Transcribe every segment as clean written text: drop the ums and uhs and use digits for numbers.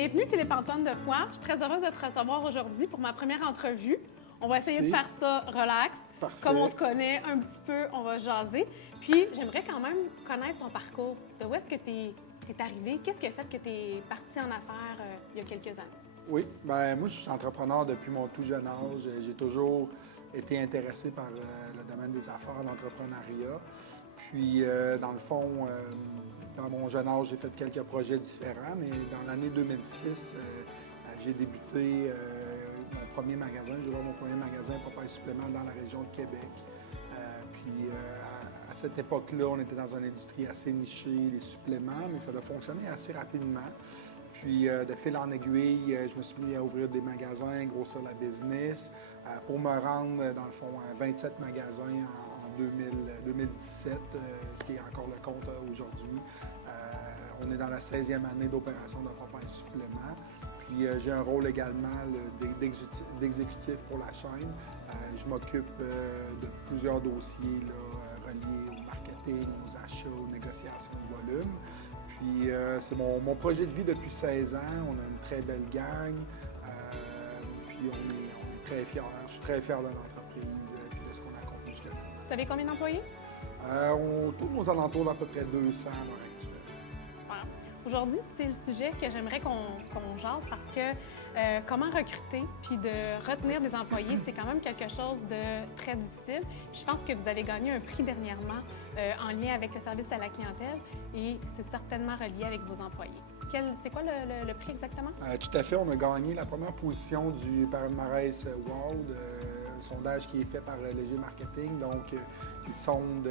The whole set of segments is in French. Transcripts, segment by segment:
Bienvenue Philippe-Antoine Defoy. Je suis très heureuse de te recevoir aujourd'hui pour ma première entrevue. On va essayer de faire ça relax. Parfait. Comme on se connaît un petit peu, on va jaser. Puis, j'aimerais quand même connaître ton parcours. De où est-ce que tu es arrivé? Qu'est-ce qui a fait que tu es parti en affaires il y a quelques années? Oui, moi, je suis entrepreneur depuis mon tout jeune âge. J'ai toujours été intéressé par le domaine des affaires, l'entrepreneuriat. Puis, dans le fond, dans mon jeune âge, j'ai fait quelques projets différents, mais dans l'année 2006, j'ai débuté mon premier magasin. J'ai ouvert mon premier magasin Papa et Supplément dans la région de Québec. Puis, à cette époque-là, on était dans une industrie assez nichée, les suppléments, mais ça a fonctionné assez rapidement. Puis, de fil en aiguille, je me suis mis à ouvrir des magasins, grossir la business, pour me rendre, dans le fond, à 27 magasins en 2017, ce qui est encore le compte aujourd'hui. On est dans la 16e année d'opération de Papa et Supplément. Puis, j'ai un rôle également d'exécutif pour la chaîne. Je m'occupe de plusieurs dossiers là, reliés au marketing, aux achats, aux négociations de volume. Puis c'est mon projet de vie depuis 16 ans. On a une très belle gang. Puis on est très fiers. Je suis très fier de l'entreprise et de ce qu'on a accompli jusqu'à maintenant. Vous avez combien d'employés? On tourne aux alentours d'à peu près 200 à l'heure actuelle. Super. Aujourd'hui, c'est le sujet que j'aimerais qu'on jase parce que comment recruter puis de retenir des employés, c'est quand même quelque chose de très difficile. Puis je pense que vous avez gagné un prix dernièrement en lien avec le service à la clientèle et c'est certainement relié avec vos employés. C'est quoi le prix exactement? Tout à fait. On a gagné la première position du palmarès World, un sondage qui est fait par Léger Marketing. Donc, ils sondent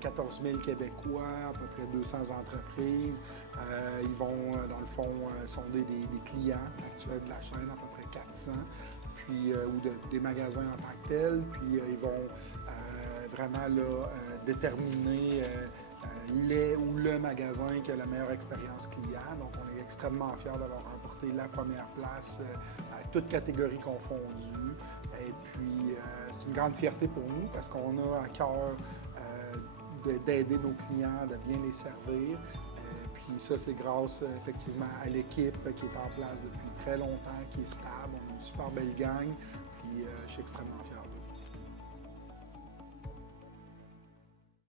14 000 Québécois, à peu près 200 entreprises. Ils vont, dans le fond, sonder des clients actuels de la chaîne, à peu près 400, puis, ou des magasins en tant que tels. Puis, ils vont vraiment là, déterminer les ou le magasin qui a la meilleure expérience client. Donc, on est extrêmement fiers d'avoir remporté la première place à toutes catégories confondues. Et puis, c'est une grande fierté pour nous parce qu'on a à cœur d'aider nos clients, de bien les servir. Puis ça, c'est grâce effectivement à l'équipe qui est en place depuis très longtemps, qui est stable. On a une super belle gang. Puis je suis extrêmement fier